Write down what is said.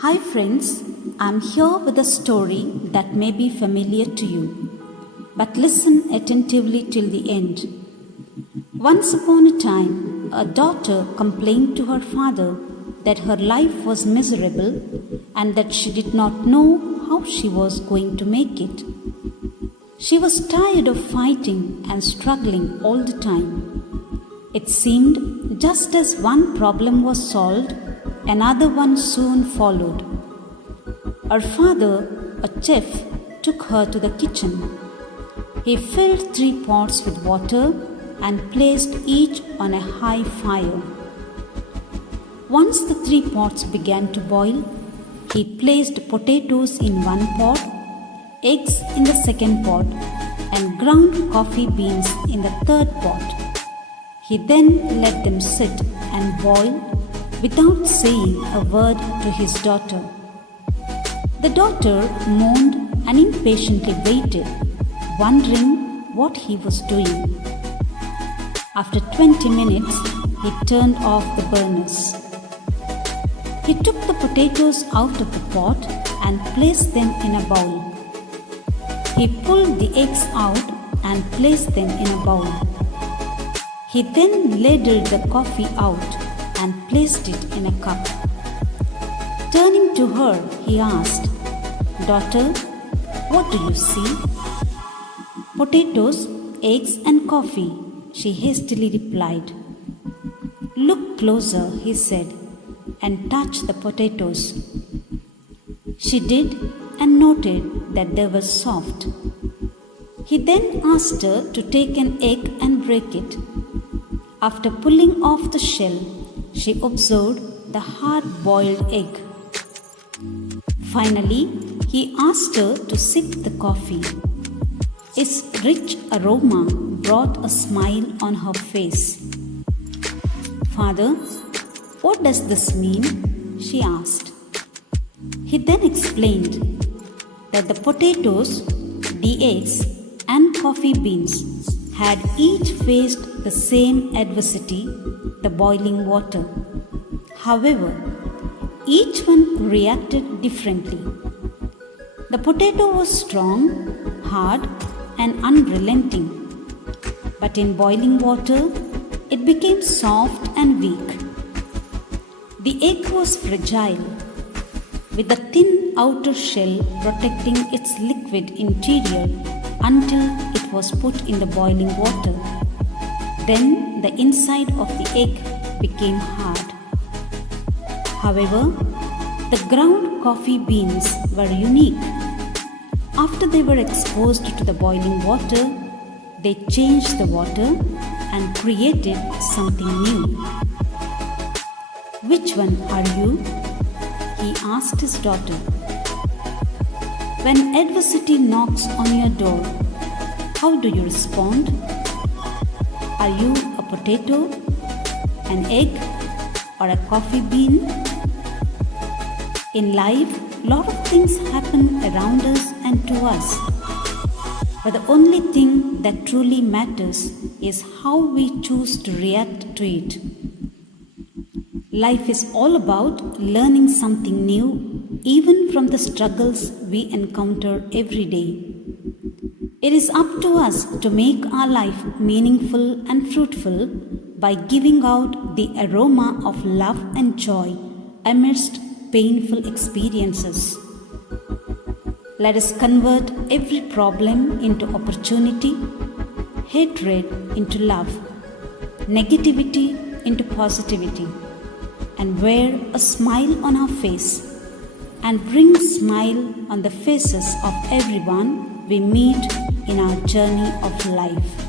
Hi friends, I'm here with a story that may be familiar to you, but listen attentively till the end. Once upon a time, a daughter complained to her father that her life was miserable and that she did not know how she was going to make it. She was tired of fighting and struggling all the time. It seemed just as one problem was solved, another one soon followed. Her father, a chef, took her to the kitchen. He filled 3 pots with water and placed each on a high fire. Once the 3 pots began to boil, he placed potatoes in one pot, eggs in the second pot, and ground coffee beans in the third pot. He then let them sit and boil without saying a word to his daughter. The daughter moaned and impatiently waited, wondering what he was doing. After 20 minutes, he turned off the burners. He took the potatoes out of the pot and placed them in a bowl. He pulled the eggs out and placed them in a bowl. He then ladled the coffee out and placed it in a cup. Turning to her, he asked, "Daughter, what do you see?" "Potatoes, eggs and coffee," she hastily replied. "Look closer," he said, and touched the potatoes. She did and noted that they were soft. He then asked her to take an egg and break it. After pulling off the shell, she observed the hard-boiled egg. Finally, he asked her to sip the coffee. Its rich aroma brought a smile on her face. "Father, what does this mean?" she asked. He then explained that the potatoes, the eggs, and coffee beans had each faced the same adversity, the boiling water. However, each one reacted differently. The potato was strong, hard, and unrelenting. But in boiling water, it became soft and weak. The egg was fragile, with a thin outer shell protecting its liquid interior until it was put in the boiling water. Then the inside of the egg became hard. However, the ground coffee beans were unique. After they were exposed to the boiling water, they changed the water and created something new. "Which one are you?" he asked his daughter. When adversity knocks on your door, how do you respond? Are you a potato, an egg, or a coffee bean? In life, lot of things happen around us and to us. But the only thing that truly matters is how we choose to react to it. Life is all about learning something new, even from the struggles we encounter every day. It is up to us to make our life meaningful and fruitful by giving out the aroma of love and joy amidst painful experiences. Let us convert every problem into opportunity, hatred into love, negativity into positivity, and wear a smile on our face and bring smile on the faces of everyone we meet in our journey of life.